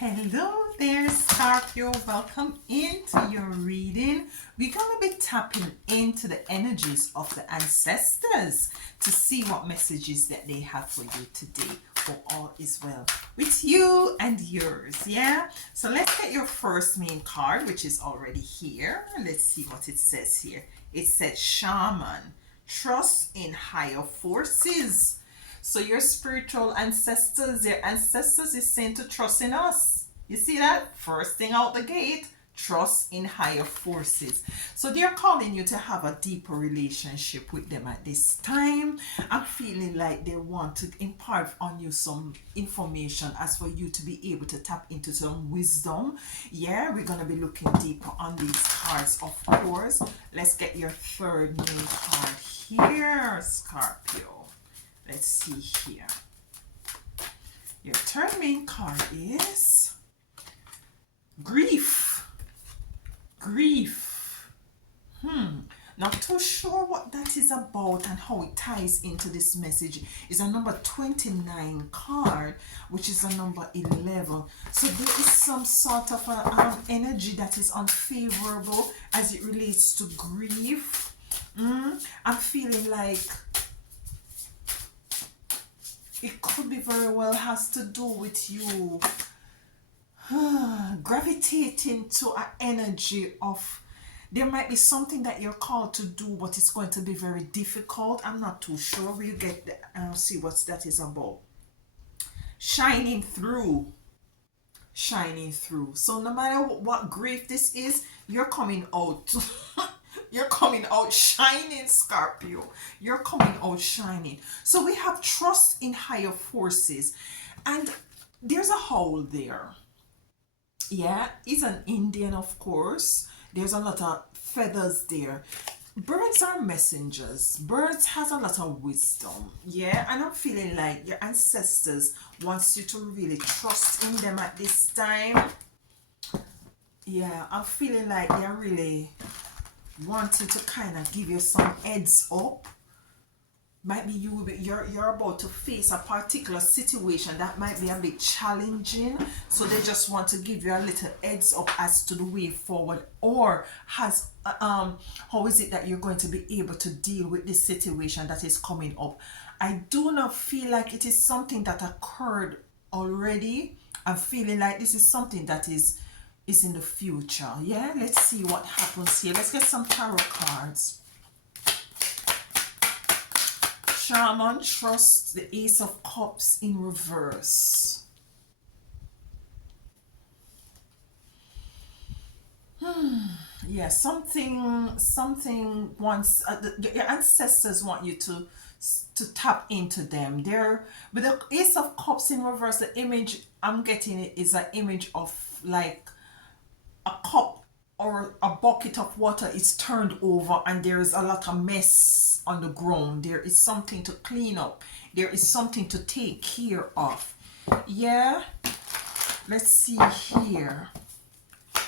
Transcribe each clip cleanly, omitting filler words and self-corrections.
Hello there, Scorpio. Welcome into your reading. We're going to be tapping into the energies of the ancestors to see what messages that they have for you today. For all is well with you and yours, yeah? So let's get your first main card, which is already here. Let's see what it says here. It said Shaman, trust in higher forces. So your spiritual ancestors, their ancestors is saying to trust in us. You see that? First thing out the gate, trust in higher forces. So they're calling you to have a deeper relationship with them at this time. I'm feeling like they want to impart on you some information as for you to be able to tap into some wisdom. Yeah, we're going to be looking deeper on these cards, of course. Let's get your third main card here, Scorpio. Let's see here. Your third main card is grief. Grief. Not too sure what that is about and how it ties into this message. It's a number 29 card, which is a number 11. So there is some sort of energy that is unfavorable as it relates to grief. I'm feeling like it could be very well has to do with you gravitating to an energy of there might be something that you're called to do, but it's going to be very difficult. I'm not too sure. We'll get see what that is about. Shining through. Shining through. So no matter what grief this is, you're coming out. You're coming out shining, Scorpio. You're coming out shining. So we have trust in higher forces. And there's a hole there. Yeah, he's an Indian, of course. There's a lot of feathers there. Birds are messengers. Birds has a lot of wisdom. Yeah, and I'm feeling like your ancestors wants you to really trust in them at this time. Yeah, I'm feeling like they're really wanting to kind of give you some heads up. Might be you're about to face a particular situation that might be a bit challenging, so they just want to give you a little heads up as to the way forward, or has how is it that you're going to be able to deal with this situation that is coming up. I do not feel like it is something that occurred already. I'm feeling like this is something that is in the future. Yeah, let's see what happens here. Let's get some tarot cards. Shaman, trust, the Ace of Cups in reverse. Yeah, something wants your ancestors want you to tap into them. There, but the Ace of Cups in reverse, the image I'm getting is an image of like a cup or a bucket of water is turned over and there is a lot of mess on the ground. There is something to clean up. There is something to take care of. Yeah. Let's see here.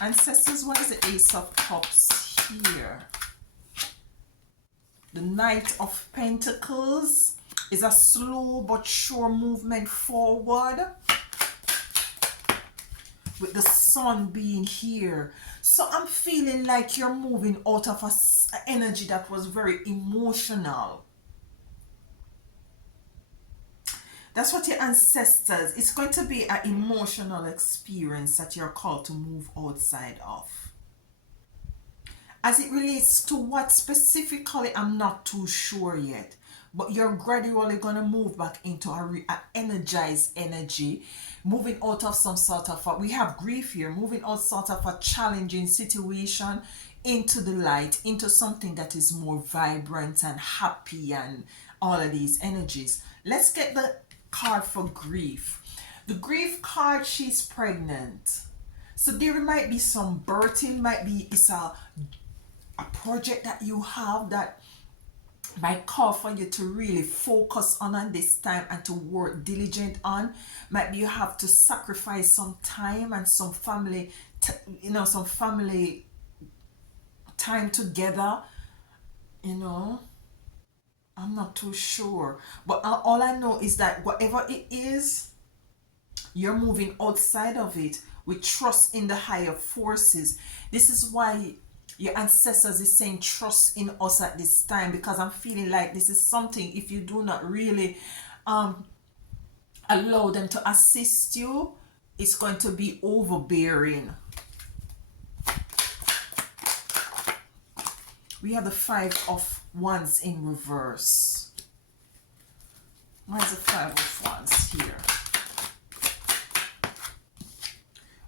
Ancestors, what is the Ace of Cups here? The Knight of Pentacles is a slow but sure movement forward, with the Sun being here. So I'm feeling like you're moving out of an energy that was very emotional. That's what your ancestors, it's going to be an emotional experience that you're called to move outside of. As it relates to what specifically, I'm not too sure yet. But you're gradually going to move back into an energized energy, moving out of some sort of we have grief here, moving out sort of a challenging situation into the light, into something that is more vibrant and happy and all of these energies. Let's get the card for grief. The grief card, she's pregnant. So there might be some birthing, might be it's a project that you have that might call for you to really focus on this time and to work diligent on. Might be you have to sacrifice some time and some family some family time together. I'm not too sure, but all I know is that whatever it is, You're moving outside of it with trust in the higher forces. This is why your ancestors is saying trust in us at this time, because I'm feeling like this is something, if you do not really allow them to assist you, it's going to be overbearing. We have the Five of Wands in reverse. Why is the Five of Wands here?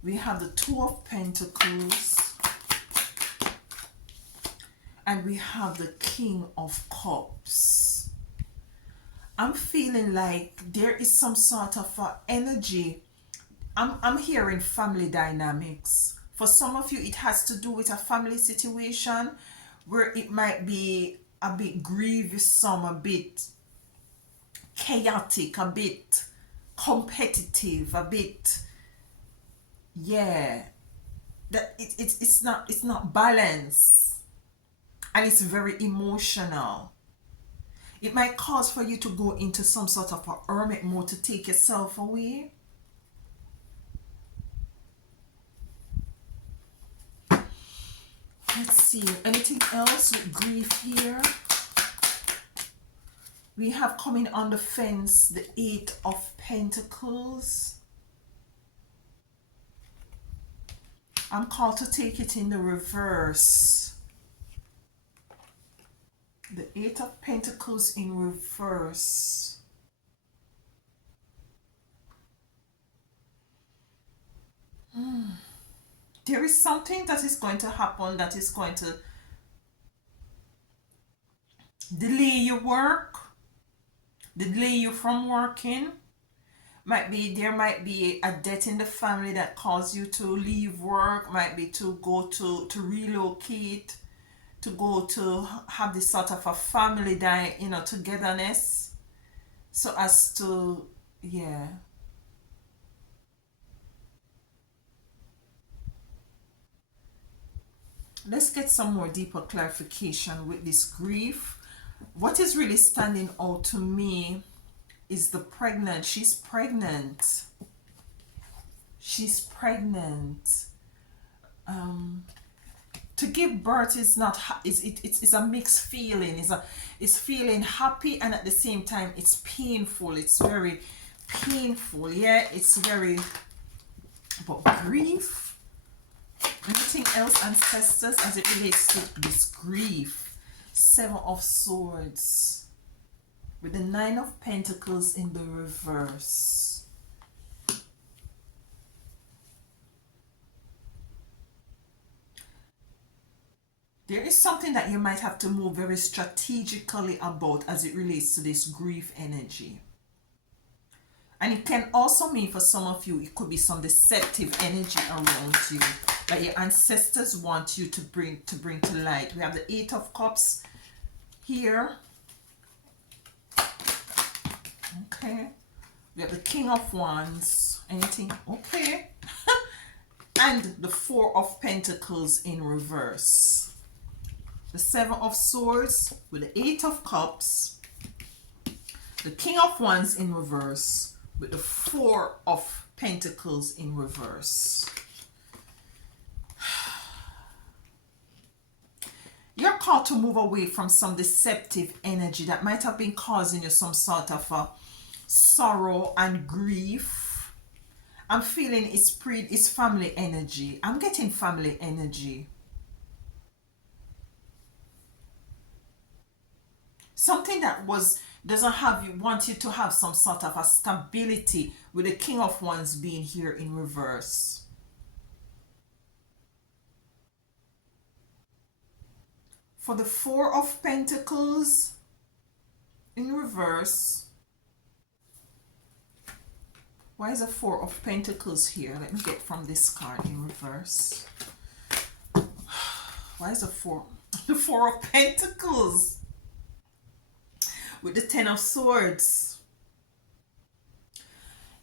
We have the Two of Pentacles. And we have the King of Cups. I'm feeling like there is some sort of energy. I'm hearing family dynamics. For some of you, it has to do with a family situation where it might be a bit grievous, a bit chaotic, a bit competitive, a bit, yeah, that it's not balanced, and it's very emotional. It might cause for you to go into some sort of a hermit mode, to take yourself away. Let's see, anything else with grief here? We have coming on the fence the Eight of Pentacles. I'm called to take it in the reverse. The Eight of Pentacles in reverse. There is something that is going to happen that is going to delay your work, delay you from working. There might be a death in the family that causes you to leave work, might be to go to relocate, to go to have this sort of a family togetherness, so as to, yeah. Let's get some more deeper clarification with this grief. What is really standing out to me is the pregnant. She's pregnant. She's pregnant. To give birth is not, it's a mixed feeling. It's feeling happy, and at the same time it's painful. It's very painful. Yeah, it's very, but grief. Anything else, ancestors, as it relates to this grief? Seven of Swords with the Nine of Pentacles in the reverse. There is something that you might have to move very strategically about as it relates to this grief energy. And it can also mean, for some of you, it could be some deceptive energy around you that your ancestors want you to bring to light. We have the Eight of Cups here. Okay. We have the King of Wands. Anything? Okay. And the Four of Pentacles in reverse. The Seven of Swords with the Eight of Cups. The King of Wands in reverse with the Four of Pentacles in reverse. You're called to move away from some deceptive energy that might have been causing you some sort of a sorrow and grief. I'm feeling it's family energy. I'm getting family energy. Something that want you to have some sort of a stability, with the King of Wands being here in reverse. For the Four of Pentacles in reverse. Why is the Four of Pentacles here? Let me get from this card in reverse. Why is the Four of Pentacles with the Ten of Swords?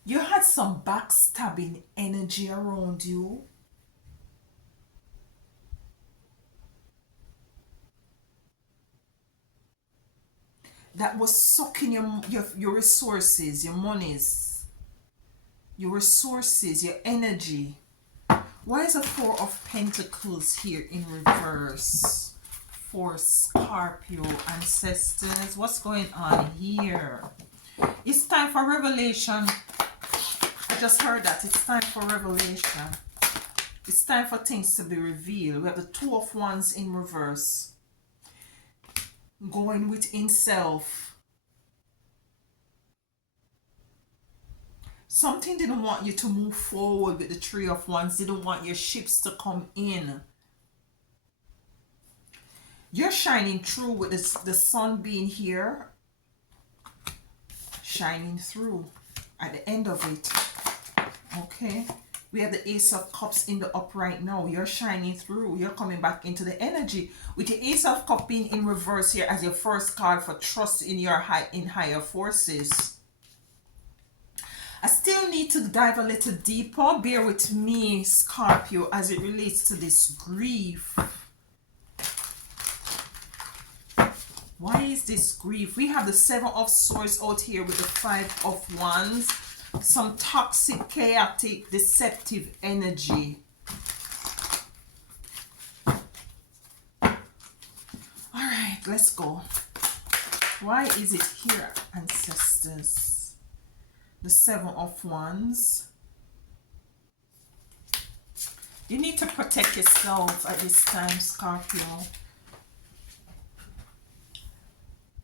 You had some backstabbing energy around you. That was sucking your resources, your monies. your resources, your energy. Why is a Four of Pentacles here in reverse? For Scorpio ancestors, what's going on here? It's time for revelation. I just heard that. It's time for revelation. It's time for things to be revealed. We have the Two of Wands in reverse. Going within self. Something didn't want you to move forward with the Three of Wands. Didn't want your ships to come in. You're shining through with the sun being here. Shining through at the end of it. Okay. We have the Ace of Cups in the upright now. You're shining through. You're coming back into the energy. With the Ace of Cups being in reverse here as your first card for trust in your higher forces. I still need to dive a little deeper. Bear with me, Scorpio, as it relates to this grief. Why is this grief? We have the Seven of Swords out here with the Five of Wands. Some toxic, chaotic, deceptive energy. Alright, let's go. Why is it here, ancestors? The Seven of Wands. You need to protect yourself at this time, Scorpio.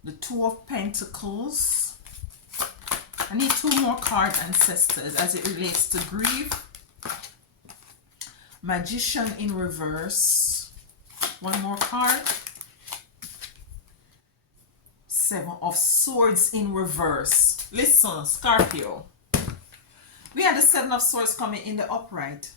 The Two of Pentacles. I need two more cards, ancestors, as it relates to grief. Magician in reverse. One more card. Seven of Swords in reverse. Listen, Scorpio. We had the Seven of Swords coming in the upright.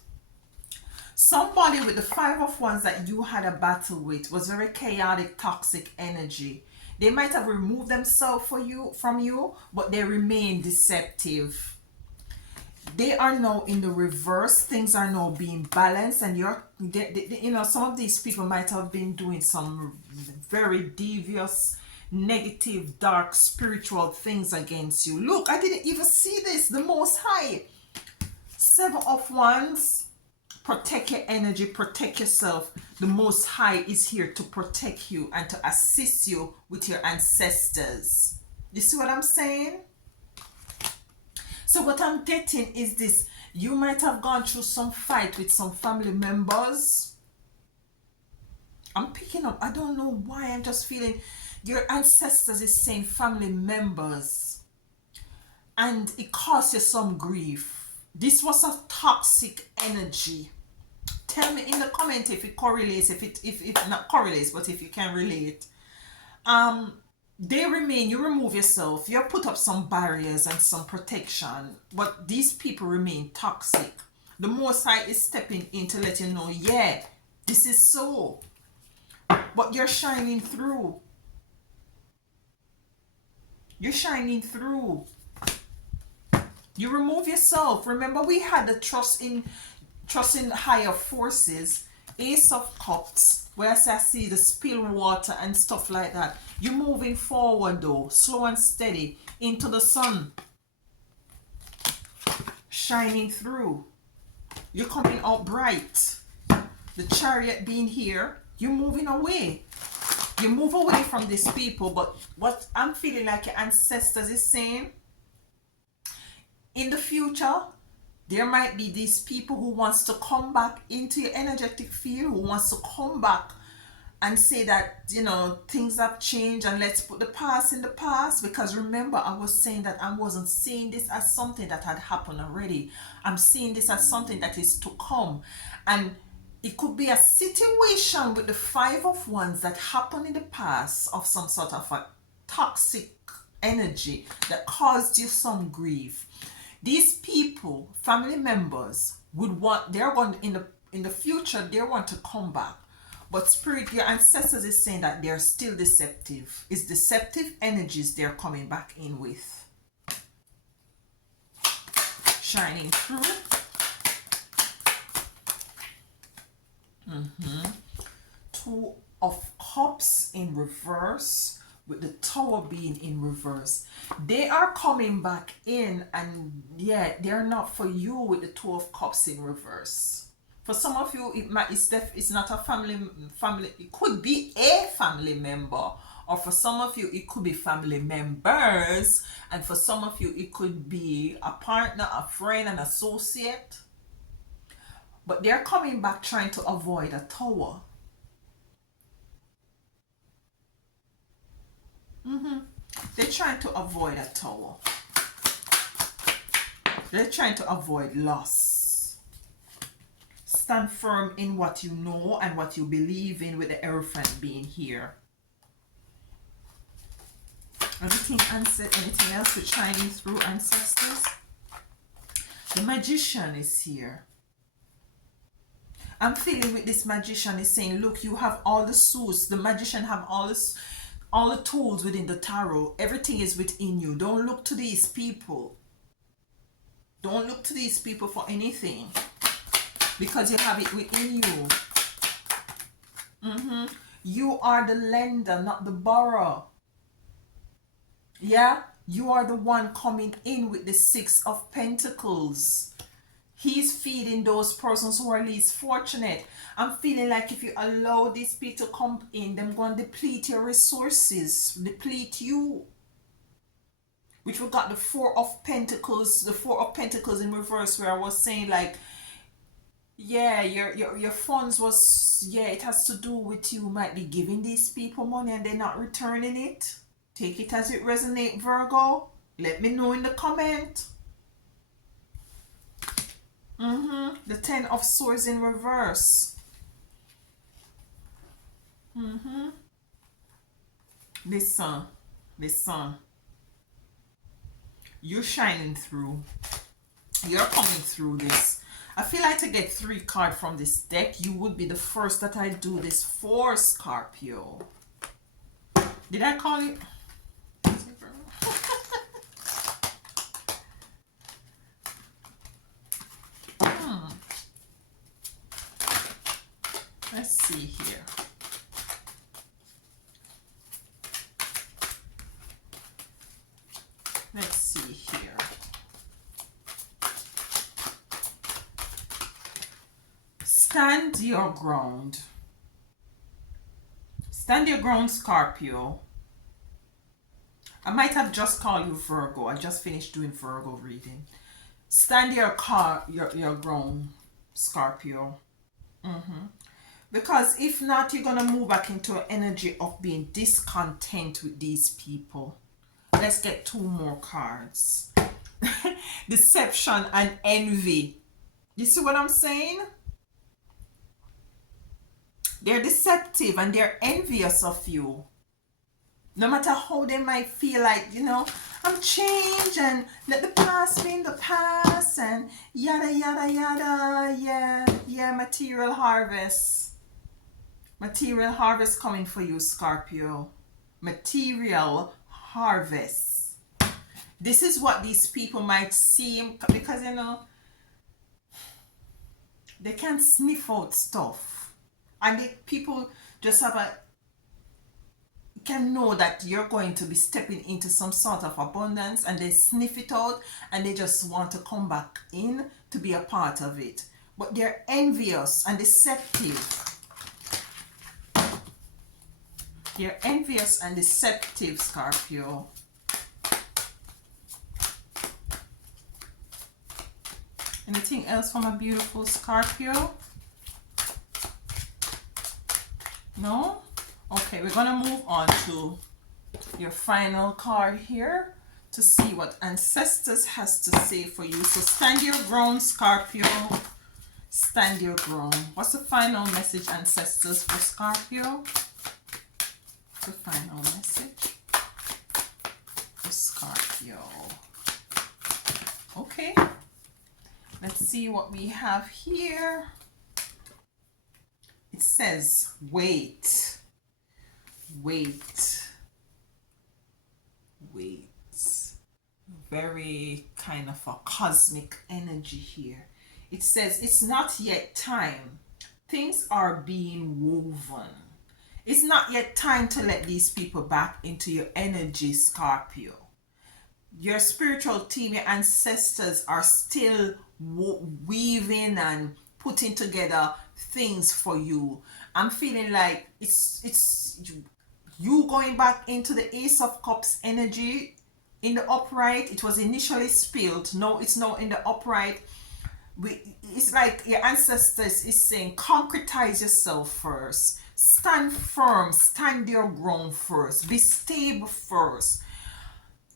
Somebody with the Five of Wands that you had a battle with was very chaotic, toxic energy. They might have removed themselves from you, but they remain deceptive. They are now in the reverse. Things are now being balanced, and you know, some of these people might have been doing some very devious, negative, dark, spiritual things against you. Look, I didn't even see this. The Most High. Seven of Wands. Protect your energy, protect yourself. The Most High is here to protect you and to assist you with your ancestors. You see what I'm saying? So what I'm getting is this. You might have gone through some fight with some family members. I'm picking up. I don't know why. I'm just feeling your ancestors is saying family members. And it caused you some grief. This was a toxic energy. Tell me in the comment if it correlates, if it not correlates, but if you can relate. They remain, you remove yourself, you put up some barriers and some protection, but these people remain toxic. The Most High is stepping in to let you know, yeah, this is so. But you're shining through. You're shining through. You remove yourself. Remember, we had the trust in higher forces. Ace of Cups, where I see the spill water and stuff like that. You're moving forward though, slow and steady, into the sun. Shining through. You're coming out bright. The Chariot being here, you're moving away. You move away from these people, but what I'm feeling like your ancestors is saying, in the future, there might be these people who wants to come back into your energetic field, who wants to come back and say that, you know, things have changed and let's put the past in the past. Because remember, I was saying that I wasn't seeing this as something that had happened already. I'm seeing this as something that is to come. And it could be a situation with the Five of Wands that happened in the past of some sort of a toxic energy that caused you some grief. These people, family members, they're going in the future, they want to come back. But Spirit, your ancestors is saying that they're still deceptive. It's deceptive energies they're coming back in with. Shining through. Two of Cups in reverse with the Tower being in reverse. They are coming back in, and yeah, they're not for you with the Two of Cups in reverse. For some of you, it's not a family. It could be a family member, or for some of you, it could be family members, and for some of you, it could be a partner, a friend, an associate. But they're coming back trying to avoid a Tower. They're trying to avoid a Tower. They're trying to avoid loss. Stand firm in what you know and what you believe in, with the Hierophant being here. Everything answered. Anything else with shining through, ancestors? The Magician is here. I'm feeling with this Magician is saying, look, you have all the suits. The Magician have all the tools within the tarot. Everything is within you. Don't look to these people. Don't look to these people for anything, because you have it within you. You are the lender, not the borrower. Yeah, you are the one coming in with the Six of Pentacles. He's feeding those persons who are least fortunate. I'm feeling like if you allow these people to come in, they're going to deplete your resources, deplete you. Which we got the Four of Pentacles, the Four of Pentacles in reverse, where I was saying like, yeah, your funds was, yeah, it has to do with you might be giving these people money and they're not returning it. Take it as it resonates, Virgo. Let me know in the comment. The Ten of Swords in reverse. This sun. You're shining through. You're coming through this. I feel like to get 3 cards from this deck, you would be the first that I do this for, Scorpio. Did I call it? Let's see here. Let's see here. Stand your ground. Stand your ground, Scorpio. I might have just called you Virgo. I just finished doing Virgo reading. Stand your ground, Scorpio. Because if not, you're going to move back into an energy of being discontent with these people. Let's get 2 more cards. Deception and envy. You see what I'm saying? They're deceptive and they're envious of you. No matter how they might feel like, you know, I'm changed and let the past be in the past and yada yada yada. Yeah, material harvest. Material harvest coming for you, Scorpio. Material harvest. This is what these people might seem, because you know they can sniff out stuff, and the people just can know that you're going to be stepping into some sort of abundance, and they sniff it out and they just want to come back in to be a part of it. But they're envious and deceptive. You're envious and deceptive, Scorpio. Anything else from a beautiful Scorpio? No? Okay, we're going to move on to your final card here to see what Ancestors has to say for you. So stand your ground, Scorpio. Stand your ground. What's the final message, Ancestors, for Scorpio? The final message for Scorpio. Okay, let's see what we have here. It says wait, very kind of a cosmic energy here. It says it's not yet time. Things are being woven. It's not yet time to let these people back into your energy, Scorpio. Your spiritual team, your ancestors are still weaving and putting together things for you. I'm feeling like it's you going back into the Ace of Cups energy in the upright. It was initially spilled. No, it's now in the upright. It's like your ancestors is saying, concretize yourself first. Stand firm. Stand your ground first. Be stable first.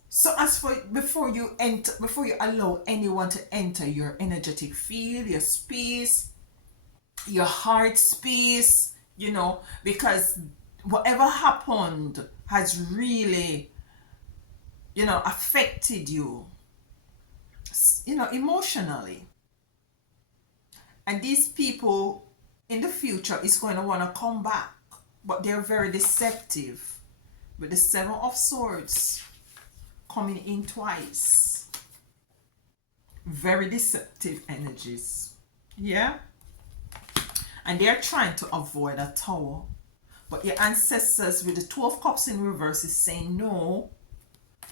So as for before you enter, before you allow anyone to enter your energetic field, your space, your heart space, because whatever happened has really, affected you, emotionally. And these people in the future is going to want to come back, but they're very deceptive with the Seven of Swords coming in twice. Very deceptive energies. Yeah? And they're trying to avoid a tower. But your ancestors with the Two of Cups in reverse is saying, no,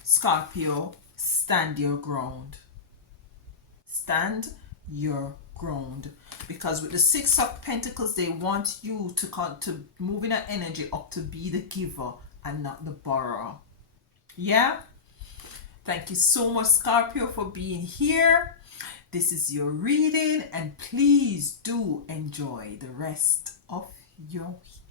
Scorpio, stand your ground. Stand your ground. Because with the Six of Pentacles, they want you to move in an energy up to be the giver and not the borrower. Yeah? Thank you so much, Scorpio, for being here. This is your reading, and please do enjoy the rest of your week.